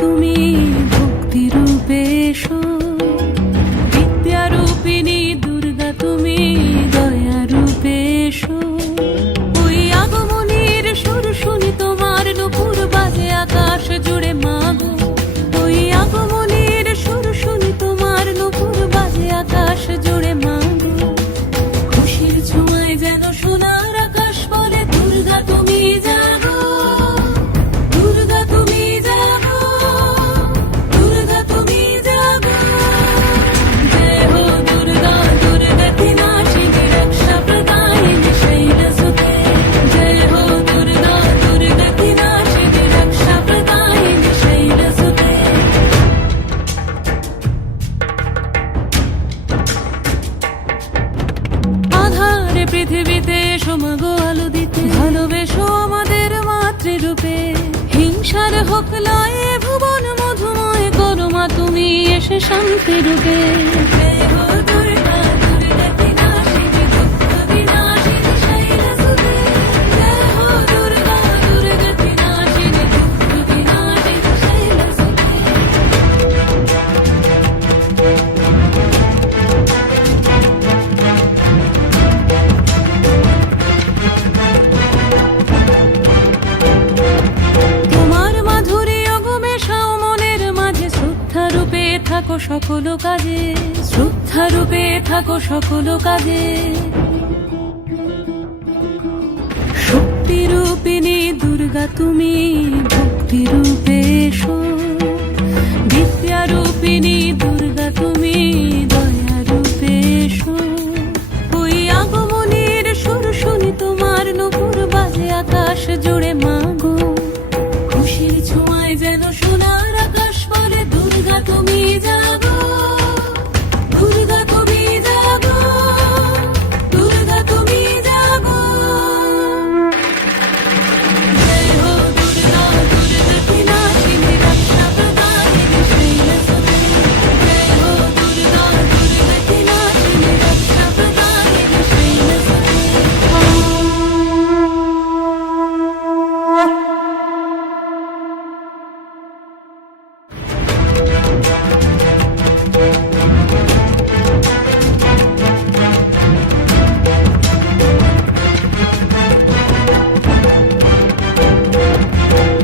তুমি ভক্তি রূপে এসো, বিদ্যা রূপিণী দুর্গা তুমি দয়া রূপে এসো। ওই আগমনীর সুর শুনি তোমার নুপুর বাজে আকাশ জুড়ে মাগো। ওই আগমনীর সুর শুনি তোমার নুপুর বাজে আকাশ জুড়ে মাগো। খুশির ছোঁয়ায় যেন সোনার আকাশ বলে দুর্গা তুমি জাগো, দুর্গা তুমি জাগো, দুর্গা তুমি জাগো। জয় হো দুর্গা দুর্গতি নাশিনী রক্ষা প্রদায়িনী শৈলসুতে। জয় হো দুর্গা দুর্গতি নাশিনী রক্ষা প্রদায়িনী শৈলসুতে। আধারে পৃথিবীতে এসো মাগো আলো দিতে, ভালোবেসো আমাদের মাতৃরূপে। হিংসার হোক লয়ে ভুবন মধুময় করো মা তুমি এসে শান্তি রূপে। জয় হো দুর্গা দুর্গতি নাশিনী দুঃখ বিনাশিনী শৈলসুতে। জয় হো দুর্গা দুর্গতি নাশিনী দুঃখ বিনাশিনী শৈলসুতে। তোমার মাধুরী অগমে সাও মনের মাঝে শ্রদ্ধা রূপে থাকো সকল কাজে, শ্রদ্ধা রূপে থাকো সকল কাজে। শক্তি রূপিণী দুর্গা তুমি ভক্তি রূপে এসো, বিদ্যা রূপিণী দুর্গা তুমি দয়া রূপে এসো। ওই আগমনীর সুর শুনি তোমার নুপুর বাজে আকাশ জুড়ে মাগো। খুশির ছোঁয়ায় যেন সোনার আকাশ বলে দুর্গা তুমি জাগো, দুর্গা তুমি জাগো, দুর্গা তুমি জাগো। জয় হো দুর্গা দুর্গতি নাশিনী রক্ষা প্রদায়িনী শৈলসুতে। জয় হো দুর্গা দুর্গতি নাশিনী রক্ষা প্রদায়িনী শৈলসুতে।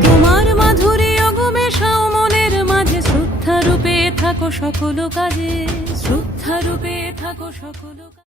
তোমার মাধুরী অগমে সাও মনের মাঝে শ্রদ্ধা রূপে থাকো সকল কাজে, শ্রদ্ধা রূপে থাকো সকল কাজে।